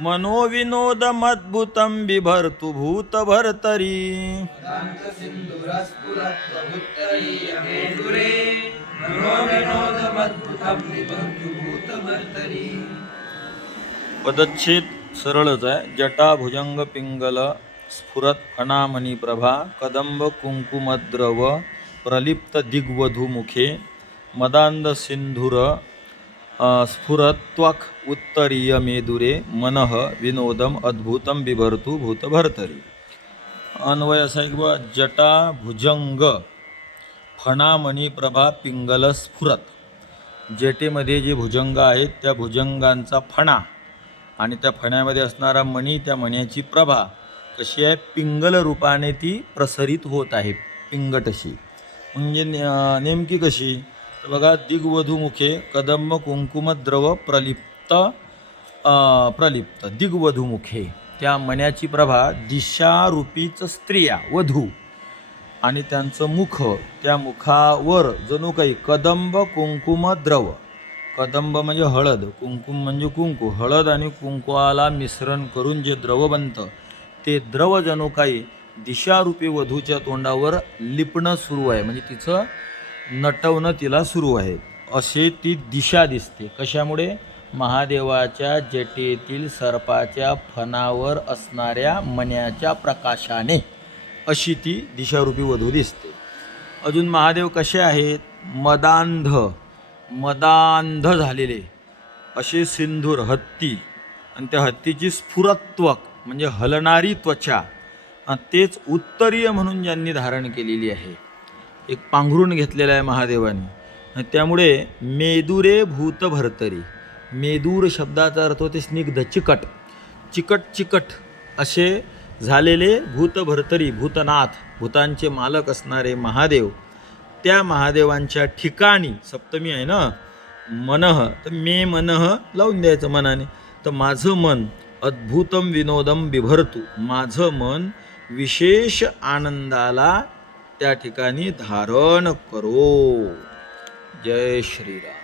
मनोविनोदमद्भुतं बिभर्तु भूतभर्तरी। पदच्छेद सरळच आहे. जटा भुजंग पिंगल स्फुरत फणामणी प्रभा कदंब कुंकुमद्रव प्रलिप्त दिग्वधूमुखे मदांद सिंधुर स्फुरत्वक् उत्तरीय मेदुरे मनः विनोदम अद्भुतम बिभर्तु भूतभर्तरी। अन्वय असा एक जटा भुजंग फणामणी प्रभा पिंगल स्फुरत। जेटेमध्ये जे भुजंग आहेत त्या भुजंगांचा फणा आणि त्या फण्यामध्ये असणारा मणी त्या मण्याची प्रभा कशी आहे? पिंगल रूपाने ती प्रसरित होत आहे पिंगटशी. म्हणजे ने- नेमकी कशी? तर बघा दिग्वधूमुखे कदंब कुंकुमद्रव प्रलिप्त प्रलिप्त. दिग्वधूमुखे. त्या मण्याची प्रभा दिशारूपीच स्त्रिया वधू. आणि त्यांचं मुख त्या मुखावर जणू काही कदंब कुंकुम द्रव. कदंब म्हणजे हळद कुंकुम म्हणजे कुंकू. हळद आणि कुंकवाला मिश्रण करून जे द्रव बनतं ते द्रव जणू काही दिशारूपी वधूच्या तोंडावर लिपणं सुरू आहे. म्हणजे तिचं नटवणं तिला सुरू आहे असे ती दिशा दिसते. कशामुळे? महादेवाच्या जटेतील सर्पाच्या फणावर असणाऱ्या मण्याच्या प्रकाशाने. अशी ती दिशारूपी वधू दिसते. अजून महादेव कसे आहेत? मदांध मदांध झालेले. असे सिंधूर हत्ती. आणि त्या हत्तीची स्फुरत्वक म्हणजे हलणारी त्वचा. तेच उत्तरीय म्हणून ज्यांनी धारण केलेली आहे. एक पांघरून घेतलेला आहे महादेवाने. त्यामुळे मेदुरे भूत भरतरी. मेदूर शब्दाचा अर्थ होते स्निग्ध चिकट. चिकट चिकट असे झालेले भूतभर्तरी भूतनाथ भूतांचे मालक असणारे महादेव. त्या महादेवांच्या ठिकाणी सप्तमी आहे ना मनः तर मे मनः लावून द्यायचं मनाने. तर माझं मन अद्भुतम विनोदम बिभरतू. माझं मन विशेष आनंदाला त्या ठिकाणी धारण करो. जय श्रीराम.